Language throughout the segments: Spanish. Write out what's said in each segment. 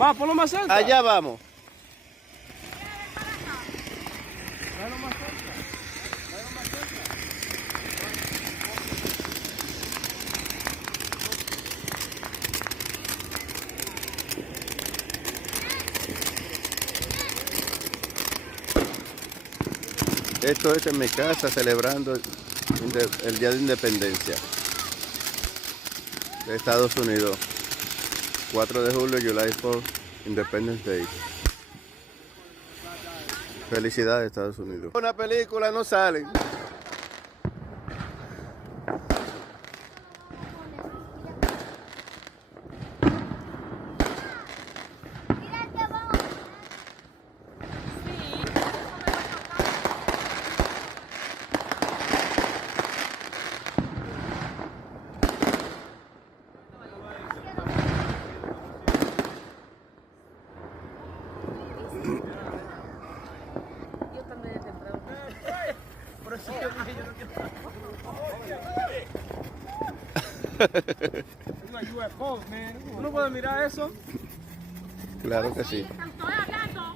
Más, ponlo más cerca. Allá vamos. Tráelo más cerca. Tráelo más cerca. Esto es en mi casa celebrando el Día de Independencia de Estados Unidos. 4 de julio, July 4, Independence Day. Felicidades, Estados Unidos. Una película no salen. Yo también de temprano. Por eso yo dije, yo no quiero. Es una UFO, man. ¿Tú no puedes mirar eso? Claro que sí. Estoy hablando.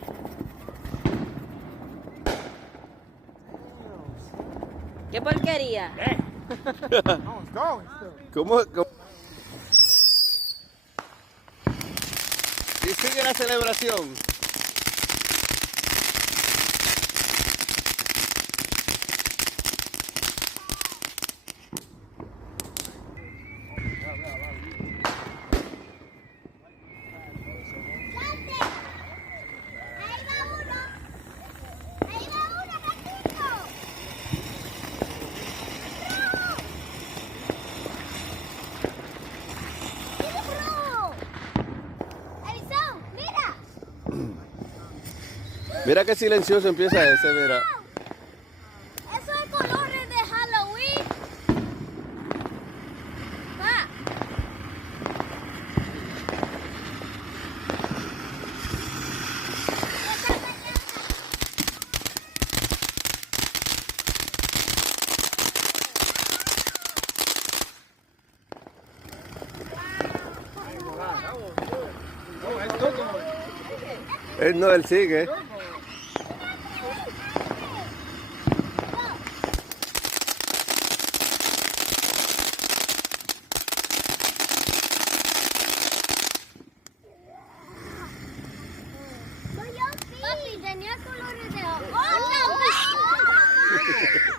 ¿Qué porquería? No, it's going still. ¿Cómo? Y sigue la celebración. Mira qué silencioso empieza ese, mira. Eso es colores de Halloween. Va. Él no, él sigue. Papi, tenía colores de... ¡Oh, no!